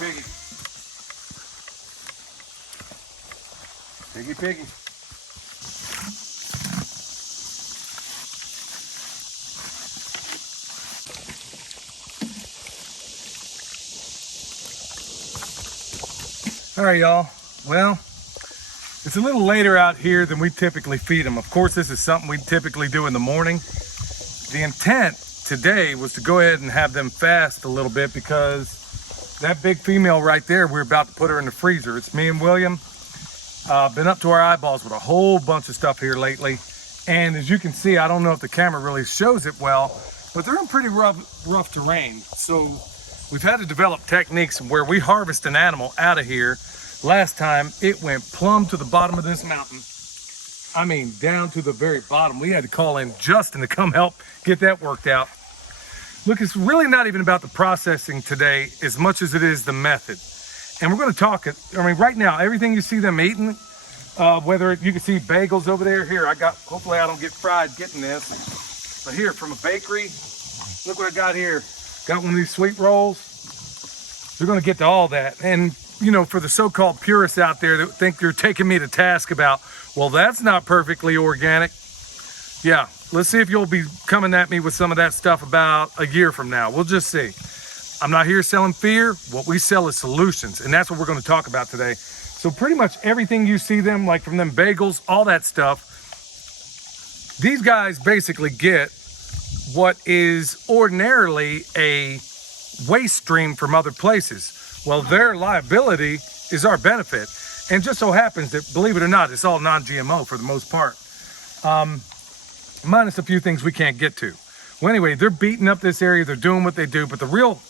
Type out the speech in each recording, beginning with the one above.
piggy. Piggy, piggy. All right, y'all. Well, it's a little later out here than we typically feed them. Of course, this is something we typically do in the morning. The intent today was to go ahead and have them fast a little bit because that big female right there, we're about to put her in the freezer. It's me and William. Been up to our eyeballs with a whole bunch of stuff here lately. And as you can see, I don't know if the camera really shows it well, but they're in pretty rough terrain. So we've had to develop techniques where we harvest an animal out of here. Last time it went plumb to the bottom of this mountain. I mean, down to the very bottom. We had to call in Justin to come help get that worked out. Look, it's really not even about the processing today as much as it is the method. And we're going to talk, I mean, right now, everything you see them eating, whether you can see bagels over there. Here, hopefully I don't get fried getting this. But here, from a bakery, look what I got here. Got one of these sweet rolls. They're going to get to all that. And you know, for the so-called purists out there that think you're taking me to task about, well, that's not perfectly organic. Yeah, let's see if you'll be coming at me with some of that stuff about a year from now. We'll just see. I'm not here selling fear. What we sell is solutions, and that's what we're going to talk about today. So pretty much everything you see them, like from them bagels, all that stuff, these guys basically get what is ordinarily a waste stream from other places. Well, their liability is our benefit. And just so happens that, believe it or not, it's all non-GMO for the most part. Minus a few things we can't get to. Well, anyway, they're beating up this area. They're doing what they do. But the real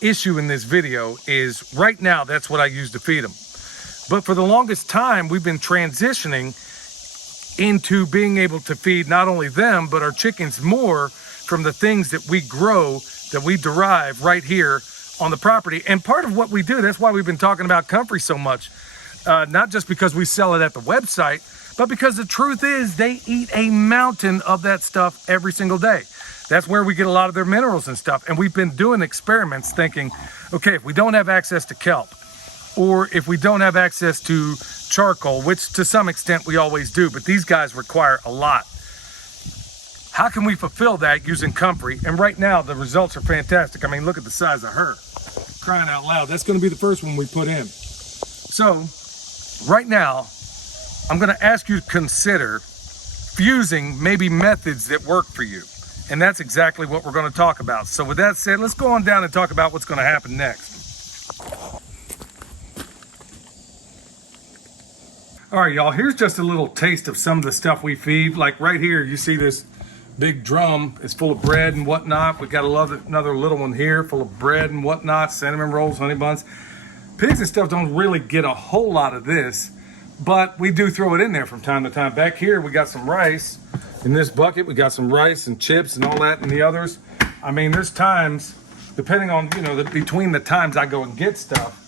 issue in this video is right now, that's what I use to feed them. But for the longest time, we've been transitioning into being able to feed not only them, but our chickens more from the things that we grow, that we derive right here on the property. And part of what we do, that's why we've been talking about comfrey so much, not just because we sell it at the website, but because the truth is they eat a mountain of that stuff every single day. That's where we get a lot of their minerals and stuff. And we've been doing experiments thinking, okay, if we don't have access to kelp, or if we don't have access to charcoal, which to some extent we always do, but these guys require a lot. How can we fulfill that using comfrey? And right now, the results are fantastic. I mean, look at the size of her. Crying out loud. That's going to be the first one we put in. So, right now, I'm going to ask you to consider fusing maybe methods that work for you. And that's exactly what we're going to talk about. So with that said, let's go on down and talk about what's going to happen next. All right, y'all, here's just a little taste of some of the stuff we feed. Like right here, you see this big drum is full of bread and whatnot. We got another little one here full of bread and whatnot, cinnamon rolls, honey buns. Pigs and stuff don't really get a whole lot of this, but we do throw it in there from time to time. Back here, we got some rice. In this bucket, we got some rice and chips and all that and the others. I mean, there's times, depending on, you know, between the times I go and get stuff,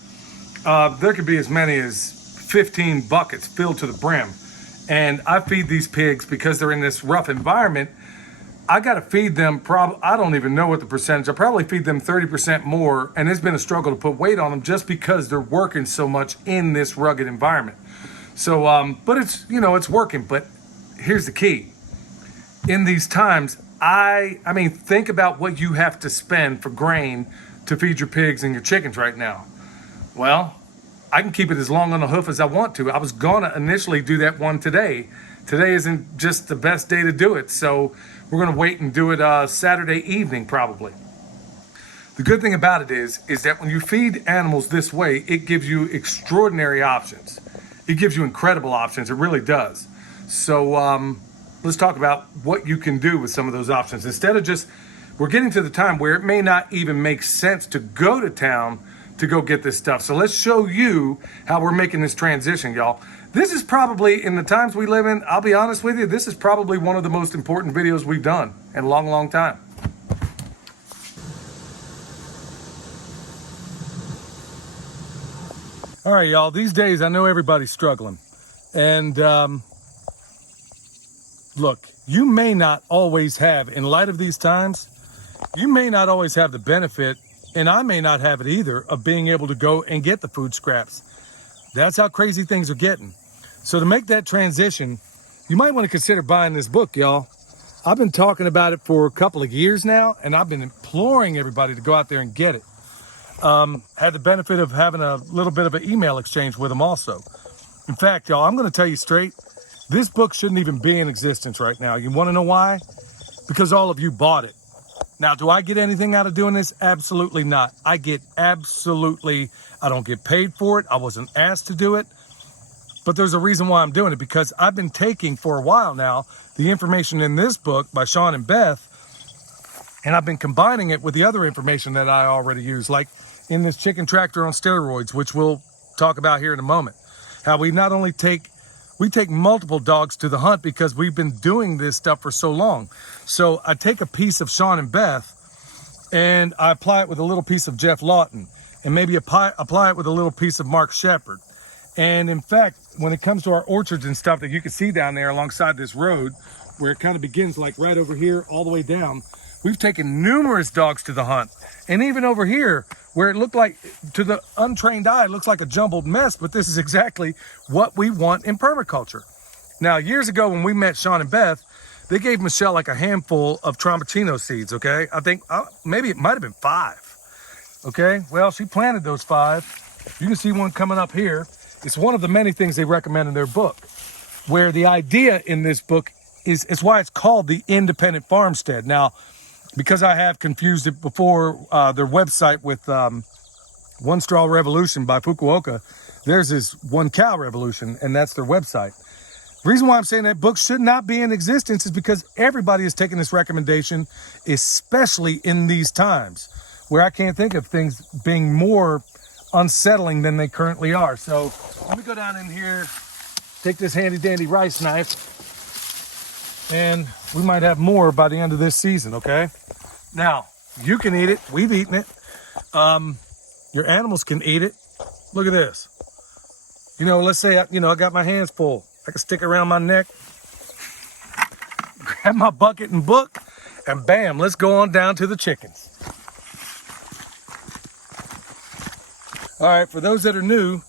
there could be as many as 15 buckets filled to the brim. And I feed these pigs because they're in this rough environment. I got to feed them, I don't even know what the percentage, I probably feed them 30% more, and it's been a struggle to put weight on them just because they're working so much in this rugged environment. So, but it's, you know, it's working. But here's the key. In these times, I mean, think about what you have to spend for grain to feed your pigs and your chickens right now. Well, I can keep it as long on the hoof as I want to. I was gonna initially do that one today. Today isn't just the best day to do it, so we're gonna wait and do it Saturday evening probably. The good thing about it is that when you feed animals this way, it gives you extraordinary options. It gives you incredible options, it really does. So let's talk about what you can do with some of those options. Instead of just, we're getting to the time where it may not even make sense to go to town to go get this stuff. So let's show you how we're making this transition, y'all. This is probably, in the times we live in, I'll be honest with you, this is probably one of the most important videos we've done in a long, long time. All right, y'all, these days I know everybody's struggling. And look, you may not always have, in light of these times, you may not always have the benefit And I may not have it either, of being able to go and get the food scraps. That's how crazy things are getting. So to make that transition, you might want to consider buying this book, y'all. I've been talking about it for a couple of years now, and I've been imploring everybody to go out there and get it. Had the benefit of having a little bit of an email exchange with them also. In fact, y'all, I'm going to tell you straight, this book shouldn't even be in existence right now. You want to know why? Because all of you bought it. Now, do I get anything out of doing this? Absolutely not. I don't get paid for it. I wasn't asked to do it. But there's a reason why I'm doing it, because I've been taking for a while now the information in this book by Sean and Beth, and I've been combining it with the other information that I already use, like in this chicken tractor on steroids, which we'll talk about here in a moment. How we not only take multiple dogs to the hunt because we've been doing this stuff for so long. So I take a piece of Sean and Beth and I apply it with a little piece of Jeff Lawton, and maybe apply it with a little piece of Mark Shepard. And in fact, when it comes to our orchards and stuff that you can see down there alongside this road, where it kind of begins like right over here all the way down, we've taken numerous dogs to the hunt. And even over here, where it looked like, to the untrained eye, it looks like a jumbled mess, but this is exactly what we want in permaculture. Now, years ago when we met Sean and Beth, they gave Michelle like a handful of Trombacino seeds, okay? I think maybe it might have been 5, okay? Well, she planted those 5. You can see one coming up here. It's one of the many things they recommend in their book, where the idea in this book is why it's called the Independent Farmstead. Now, because I have confused it before, their website with One Straw Revolution by Fukuoka, theirs is One Cow Revolution, and that's their website. The reason why I'm saying that book should not be in existence is because everybody is taking this recommendation, especially in these times where I can't think of things being more unsettling than they currently are. So let me go down in here, take this handy dandy rice knife, and we might have more by the end of this season, okay? Now, you can eat it. We've eaten it. Your animals can eat it. Look at this. You know, let's say, I got my hands full. I can stick it around my neck, grab my bucket and book, and bam, let's go on down to the chickens. All right, for those that are new,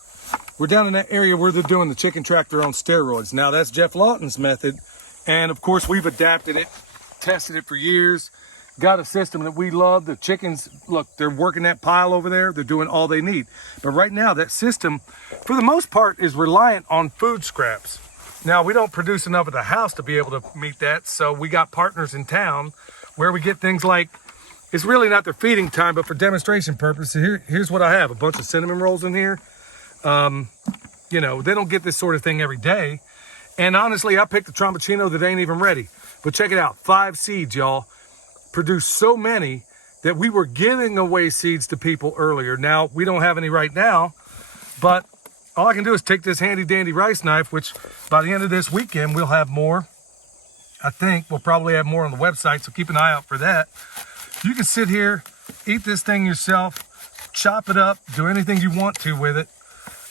we're down in that area where they're doing the chicken tractor on steroids. Now, that's Jeff Lawton's method, and of course, we've adapted it, tested it for years, got a system that we love. The chickens, look, they're working that pile over there. They're doing all they need. But right now, that system, for the most part, is reliant on food scraps. Now, we don't produce enough at the house to be able to meet that, so we got partners in town where we get things like, it's really not their feeding time, but for demonstration purposes, here's what I have. A bunch of cinnamon rolls in here. They don't get this sort of thing every day. And honestly, I picked a Trombacino that ain't even ready. But check it out, 5 seeds, y'all. Produced so many that we were giving away seeds to people earlier. Now, we don't have any right now, but all I can do is take this handy dandy rice knife, which by the end of this weekend, we'll have more. I think we'll probably have more on the website, so keep an eye out for that. You can sit here, eat this thing yourself, chop it up, do anything you want to with it.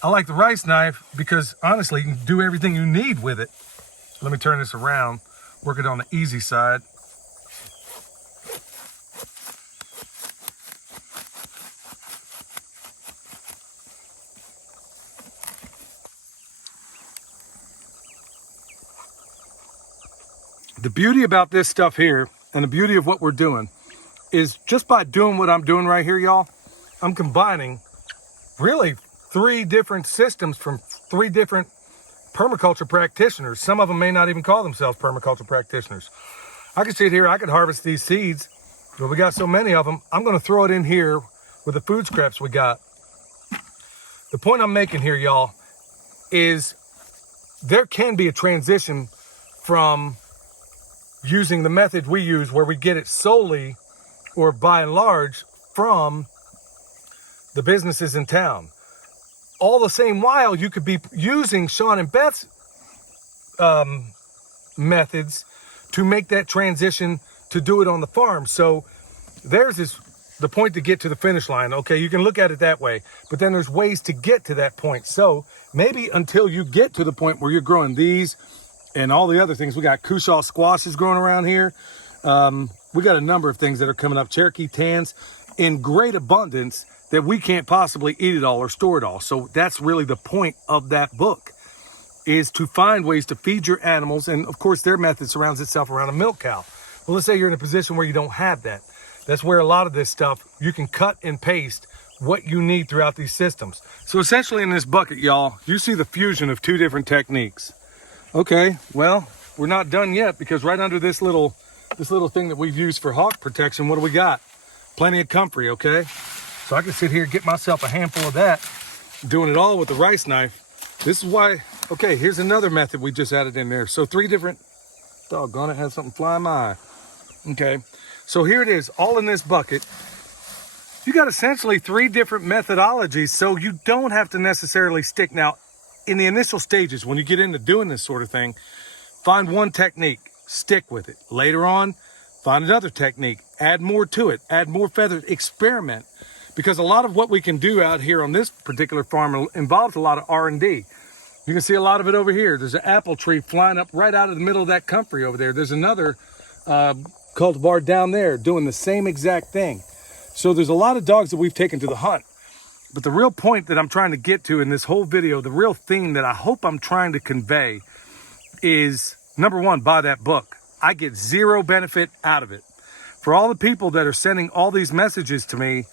I like the rice knife because honestly, you can do everything you need with it. Let me turn this around, work it on the easy side. The beauty about this stuff here, and the beauty of what we're doing, is just by doing what I'm doing right here, y'all, I'm combining really 3 different systems from 3 different permaculture practitioners. Some of them may not even call themselves permaculture practitioners. I could sit here, I could harvest these seeds, but we got so many of them, I'm going to throw it in here with the food scraps we got. The point I'm making here, y'all, is there can be a transition from using the method we use where we get it solely or by and large from the businesses in town. All the same while you could be using Sean and Beth's methods to make that transition to do it on the farm. So theirs is the point to get to the finish line. Okay, you can look at it that way, but then there's ways to get to that point. So maybe until you get to the point where you're growing these and all the other things, we got Cushaw squashes growing around here. We got a number of things that are coming up. Cherokee tans. in great abundance that we can't possibly eat it all or store it all. So that's really the point of that book, is to find ways to feed your animals. And of course, their method surrounds itself around a milk cow. Well, let's say you're in a position where you don't have that. That's where a lot of this stuff, you can cut and paste what you need throughout these systems. So essentially in this bucket, y'all, you see the fusion of two different techniques. Okay, well, we're not done yet, because right under this little thing that we've used for hawk protection, what do we got? Plenty of comfrey, okay? So I can sit here and get myself a handful of that, doing it all with the rice knife. This is why, okay, here's another method we just added in there. So 3 different, doggone it, had something fly in my eye. Okay, so here it is, all in this bucket. You got essentially 3 different methodologies, so you don't have to necessarily stick. Now, in the initial stages, when you get into doing this sort of thing, find one technique, stick with it. Later on, find another technique, add more to it, add more feathers, experiment. Because a lot of what we can do out here on this particular farm involves a lot of R&D. You can see a lot of it over here. There's an apple tree flying up right out of the middle of that comfrey over there. There's another cultivar down there doing the same exact thing. So there's a lot of dogs that we've taken to the hunt. But the real point that I'm trying to get to in this whole video, the real theme that I hope I'm trying to convey is, number one, buy that book. I get 0 benefit out of it. For all the people that are sending all these messages to me,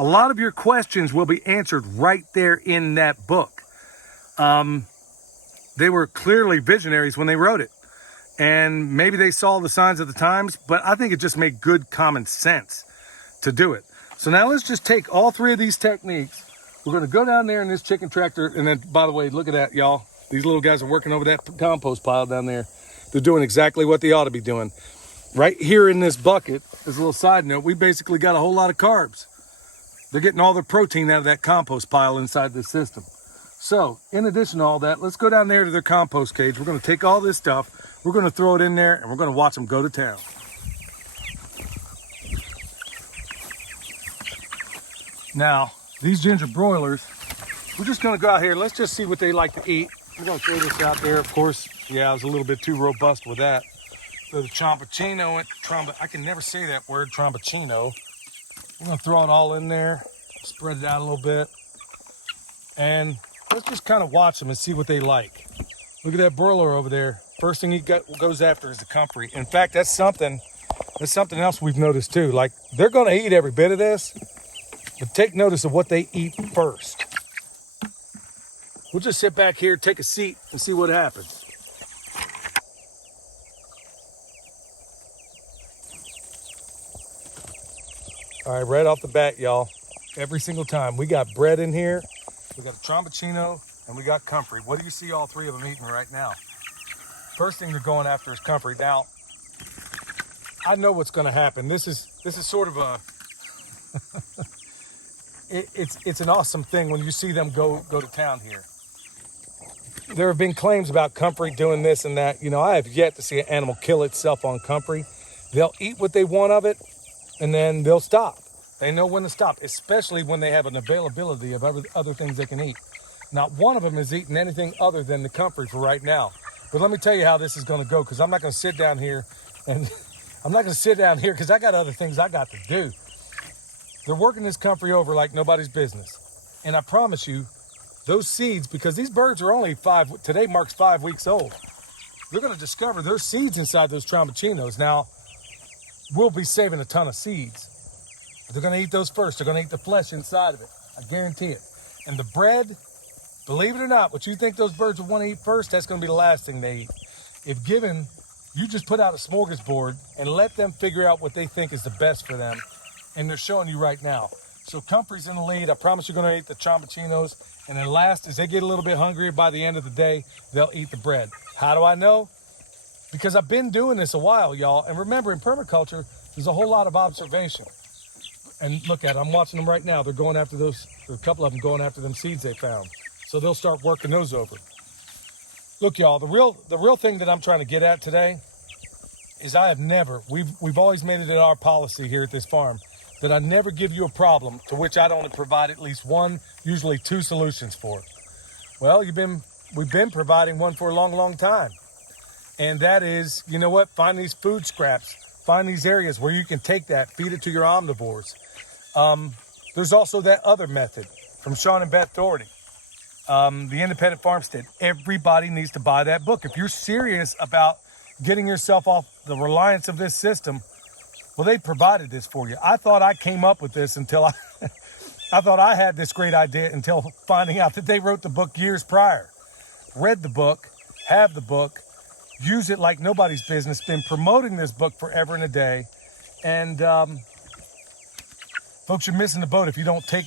a lot of your questions will be answered right there in that book. They were clearly visionaries when they wrote it. And maybe they saw the signs of the times, but I think it just made good common sense to do it. So now let's just take all 3 of these techniques. We're gonna go down there in this chicken tractor, and then, by the way, look at that, y'all. These little guys are working over that compost pile down there. They're doing exactly what they ought to be doing. Right here in this bucket, as a little side note, we basically got a whole lot of carbs. They're getting all their protein out of that compost pile inside this system. So, in addition to all that, let's go down there to their compost cage. We're gonna take all this stuff, we're gonna throw it in there, and we're gonna watch them go to town. Now, these ginger broilers, we're just gonna go out here. Let's just see what they like to eat. We're gonna throw this out there. Of course, yeah, I was a little bit too robust with that. Throw the trombocino, I can never say that word, trombocino. We're gonna throw it all in there, spread it out a little bit. And let's just kind of watch them and see what they like. Look at that broiler over there. First thing he goes after is the comfrey. In fact, that's something else we've noticed too. Like, they're gonna eat every bit of this, but take notice of what they eat first. We'll just sit back here, take a seat, and see what happens. All right, right off the bat, y'all, every single time, we got bread in here, we got a trombocino, and we got comfrey. What do you see all 3 of them eating right now? First thing they're going after is comfrey. Now, I know what's gonna happen. This is sort of a, it's an awesome thing when you see them go to town here. There have been claims about comfrey doing this and that. You know, I have yet to see an animal kill itself on comfrey. They'll eat what they want of it, and then they'll stop. They know when to stop, especially when they have an availability of other things they can eat. Not one of them is eating anything other than the comfrey for right now. But let me tell you how this is gonna go, because I'm not gonna sit down here because I got other things I got to do. They're working this comfrey over like nobody's business. And I promise you, those seeds, because these birds are only today marks 5 weeks old. They're gonna discover there's seeds inside those trombocinos. Now, we'll be saving a ton of seeds. But they're gonna eat those first. They're gonna eat the flesh inside of it. I guarantee it. And the bread, believe it or not, what you think those birds would want to eat first, that's gonna be the last thing they eat. If given, you just put out a smorgasbord and let them figure out what they think is the best for them. And they're showing you right now. So comfrey's in the lead. I promise you're gonna eat the trombocinos. And then last, as they get a little bit hungrier by the end of the day, they'll eat the bread. How do I know? Because I've been doing this a while, y'all. And remember, in permaculture, there's a whole lot of observation. And look at it, I'm watching them right now. They're going after a couple of them going after them seeds they found. So they'll start working those over. Look, y'all, the real thing that I'm trying to get at today is we've always made it our policy here at this farm that I never give you a problem to which I don't provide at least 1, usually 2 solutions for. Well, we've been providing one for a long, long time. And that is, you know what? Find these food scraps. Find these areas where you can take that, feed it to your omnivores. There's also that other method from Sean and Beth Doherty, the Independent Farmstead. Everybody needs to buy that book. If you're serious about getting yourself off the reliance of this system, well, they provided this for you. I thought I came up with this until I thought I had this great idea until finding out that they wrote the book years prior. Read the book, have the book, use it like nobody's business, been promoting this book forever and a day. And folks, you're missing the boat if you don't take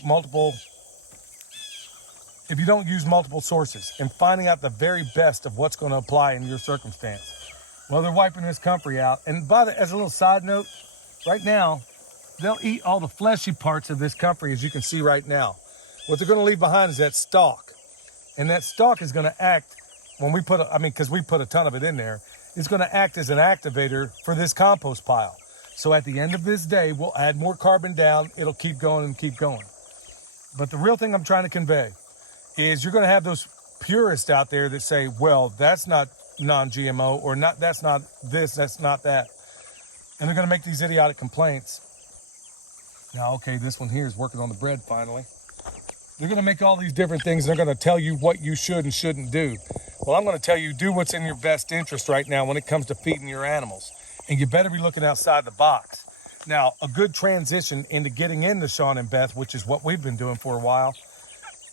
if you don't use multiple sources and finding out the very best of what's going to apply in your circumstance. Well, they're wiping this comfrey out. And as a little side note, right now, they'll eat all the fleshy parts of this comfrey, as you can see right now. What they're going to leave behind is that stalk. And that stalk is going to act, when we put, because we put a ton of it in there, it's going to act as an activator for this compost pile. So at the end of this day, we'll add more carbon down. It'll keep going and keep going. But the real thing I'm trying to convey is you're going to have those purists out there that say, well, that's not non-GMO, or not, that's not this, that's not that. And they're going to make these idiotic complaints. Now, okay, this one here is working on the bread finally. They're going to make all these different things. They're going to tell you what you should and shouldn't do. Well, I'm going to tell you, do what's in your best interest right now when it comes to feeding your animals. And you better be looking outside the box. Now, a good transition into getting into Sean and Beth, which is what we've been doing for a while,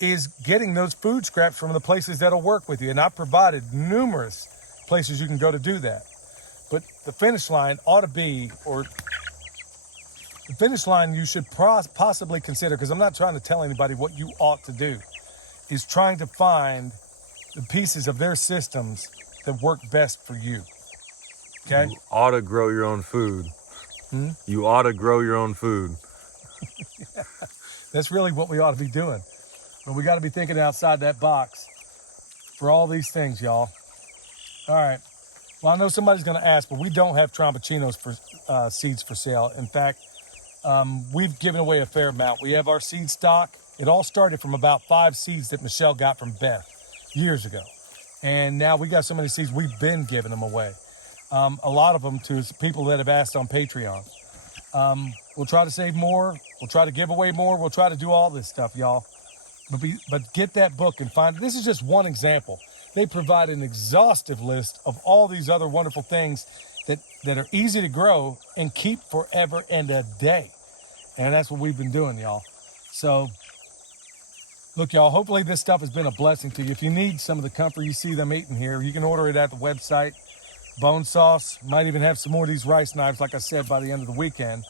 is getting those food scraps from the places that'll work with you. And I've provided numerous places you can go to do that. But the finish line ought to be, or the finish line you should possibly consider, because I'm not trying to tell anybody what you ought to do, is trying to find the pieces of their systems that work best for you. Okay? You ought to grow your own food. You ought to grow your own food. Yeah, that's really what we ought to be doing. But we got to be thinking outside that box for all these things, y'all. All right. Well, I know somebody's going to ask, but we don't have Tromboncinos for seeds for sale. In fact, we've given away a fair amount. We have our seed stock. It all started from about 5 seeds that Michelle got from Beth years ago. And now we got so many seeds, we've been giving them away. A lot of them to people that have asked on Patreon. We'll try to save more. We'll try to give away more. We'll try to do all this stuff, y'all. But get that book and find, this is just one example. They provide an exhaustive list of all these other wonderful things that are easy to grow and keep forever and a day. And that's what we've been doing, y'all. So, look, y'all, hopefully this stuff has been a blessing to you. If you need some of the comfort you see them eating here, you can order it at the website. Bone sauce, might even have some more of these rice knives, like I said, by the end of the weekend.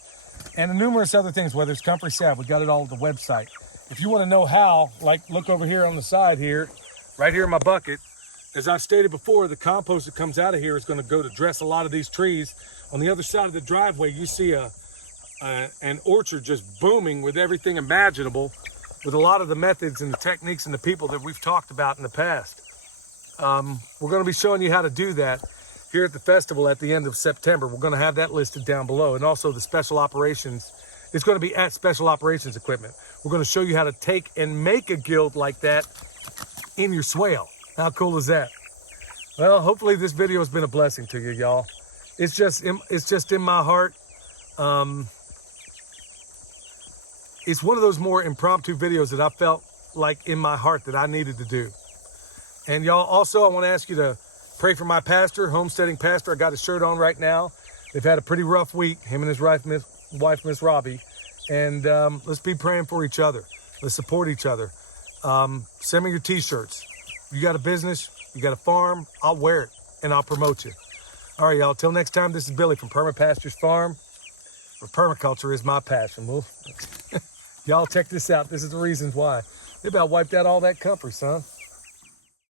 And numerous other things, whether it's comfrey salve, we got it all at the website. If you want to know how, like, look over here on the side here, right here in my bucket. As I've stated before, the compost that comes out of here is going to go to dress a lot of these trees. On the other side of the driveway, you see an orchard just booming with everything imaginable, with a lot of the methods and the techniques and the people that we've talked about in the past. We're going to be showing you how to do that here at the festival at the end of September. We're going to have that listed down below. And also the special operations, it's going to be at Special Operations Equipment. We're going to show you how to take and make a guild like that in your swale. How cool is that? Well, hopefully this video has been a blessing to you, y'all. It's just in my heart. It's one of those more impromptu videos that I felt like in my heart that I needed to do. And y'all, also, I want to ask you to pray for my pastor, homesteading pastor. I got his shirt on right now. They've had a pretty rough week, him and his wife, Miss Robbie. And let's be praying for each other. Let's support each other. Send me your t-shirts. You got a business, you got a farm, I'll wear it and I'll promote you. All right, y'all, till next time, this is Billy from Perma Pastures Farm, where permaculture is my passion. Well, y'all check this out. This is the reasons why. They about wiped out all that comfrey, son.